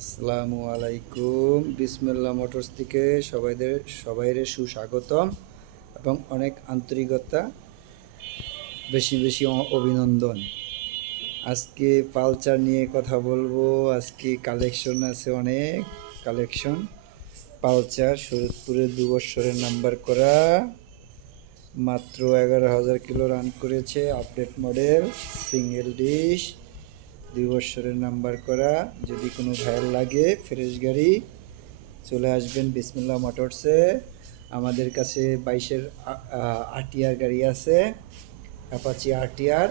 আসসালামু আলাইকুম। বিসমিল্লাহ মোটরস থেকে সবাইরে সুস্বাগতম এবং অনেক আন্তরিকতা, বেশি বেশি অভিনন্দন। আজকে পালচার নিয়ে কথা বলবো। আজকে কালেকশন আছে, অনেক কালেকশন। পালচার শরীয়তপুরে 2 বছরের নাম্বার করা, মাত্র 11,000 কিলো রান করেছে, আপডেট মডেল, সিঙ্গেল ডিশ, 2 বছরের নাম্বার করা। যদি কোনো ভাইয়ের লাগে ফ্রেশ গাড়ি, চলে আসবেন বিসমিল্লাহ মোটরসে। আমাদের কাছে 22-এর আরটিআর গাড়ি আছে, অ্যাপাচি আরটিআর,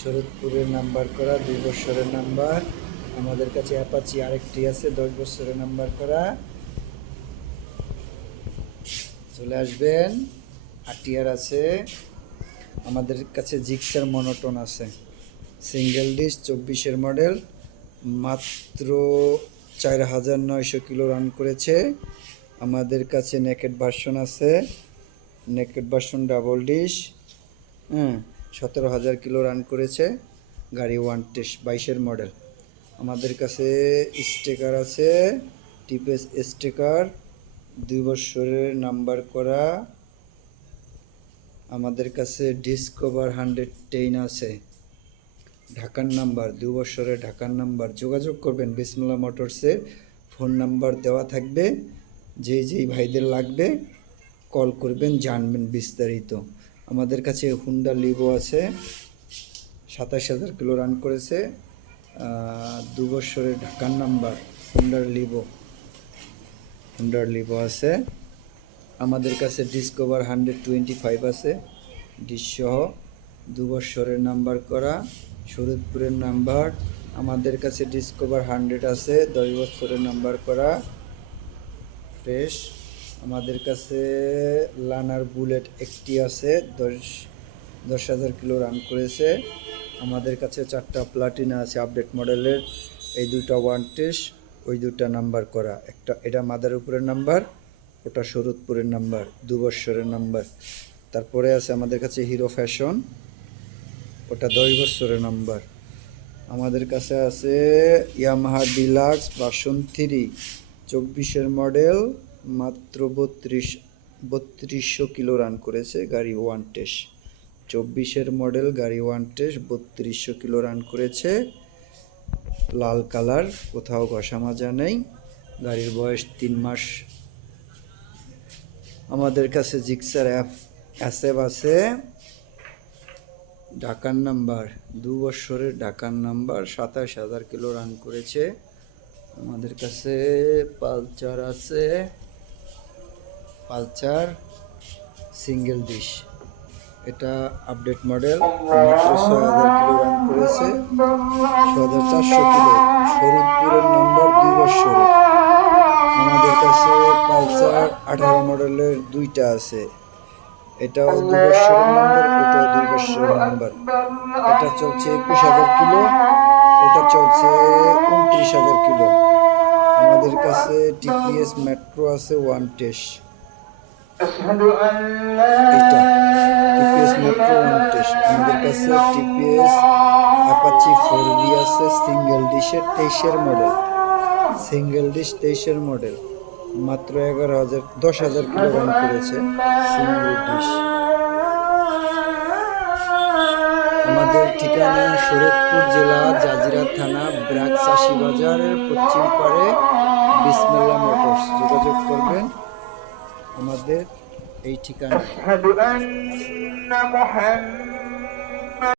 শরৎপুরের নাম্বার করা, 2 বছরের নাম্বার। আমাদের কাছে অ্যাপাচি আরেকটি আছে, 10 বছরের নাম্বার করা। চলে আসবেন। আরটিআর আছে। আমাদের কাছে জিক্সার মনোটন আছে, সিঙ্গেল ডিশ, 24-এর মডেল, মাত্র 4,900 কিলো রান করেছে। আমাদের কাছে নেকেড ভার্সন আছে, naked version double dish, 17,000 kilo run করেছে, গাড়ি 22-এর মডেল। আমাদের কাছে স্টিকার আছে, টিপিএস স্টিকার, 2 বছরের নাম্বার করা। আমাদের কাছে ডিসকভার 110 আছে, ঢাকার নাম্বার, 2 বছরের ঢাকার নাম্বার। যোগাযোগ করবেন বিসমিল্লাহ মোটরসের, ফোন নাম্বার দেওয়া থাকবে। যেই ভাইদের লাগবে কল করবেন, জানবেন বিস্তারিত। আমাদের কাছে হুন্ডা লিভো আছে, 27,000 কিলো রান করেছে, 2 বছরের ঢাকার নাম্বার, হুন্ডার লিভো আছে। আমাদের কাছে ডিসকভার 125 আছে, ডিশ সহ, 2 বছরের নাম্বার করা, শরীয়তপুরের নাম্বার। আমাদের কাছে ডিসকভার 100 আছে, 10 বছরের নাম্বার করা, ফ্রেশ। আমাদের কাছে লানার বুলেট একটি আছে, 10,000 কিলো রান করেছে। আমাদের কাছে 4টা প্লাটিনা আছে আপডেট মডেলের, এই 2টা 110, ওই 2টা নাম্বার করা। এটা মাদারীপুরের নাম্বার, ওটা শরৎপুরের নাম্বার, 2 বছরের নাম্বার। তারপরে আছে আমাদের কাছে হিরো ফ্যাশন, ওটা 10 বছরের নাম্বার। আমাদের কাছে আছে ইয়ামাহা ডিলাক্স ভার্সন 3, 24-এর মডেল, মাত্র 3200 কিলো রান করেছে, গাড়ি 110। 24-এর মডেল, গাড়ি 110, 3200 কিলো রান করেছে, লাল কালার, কোথাও ঘষা মাজা নেই, গাড়ির বয়স 3 মাস। আমাদের কাছে জিক্সার এসএফ আছে, ঢাকার নাম্বার, 2 বছরের ঢাকার নাম্বার, 27,000 কিলো রান করেছে। আমাদের কাছে পালচার আছে, পালচার সিঙ্গেল ডিশ, এটা আপডেট মডেল, মাত্র 6,000 কিলো রান করেছে, 6,400 কিলো, শরীয়তপুরের নাম্বার, 2 বছরের। আমাদের কাছে পালসার 18 মডেলের 2টা আছে, এটাও 2 বছরের নাম্বার, ওটাও 2 বছরের নাম্বার। এটা চলছে 21,000 কিলো, ওটা চলছে 29,000 কিলো। আমাদের কাছে টিপিএস মেট্রো আছে 110, এইটা টিপিএস মেট্রো 110। আমাদের কাছে টিপিএস অ্যাপাচি 4V আছে, সিঙ্গেল ডিশের, 23-এর মডেল, সিঙ্গেল ডিশ, 23-এর মডেল, মাত্র 10,000 কিলো রান করেছে, সিঙ্গেল ডিশ। আমাদের ঠিকানা শরীয়তপুর জেলা, জাজিরা থানা, ব্রাকচাষী বাজারের পশ্চিম পাড়ে, বিসমিল্লাহ মোটরস। যোগাযোগ করবেন আমাদের এই ঠিকানায়।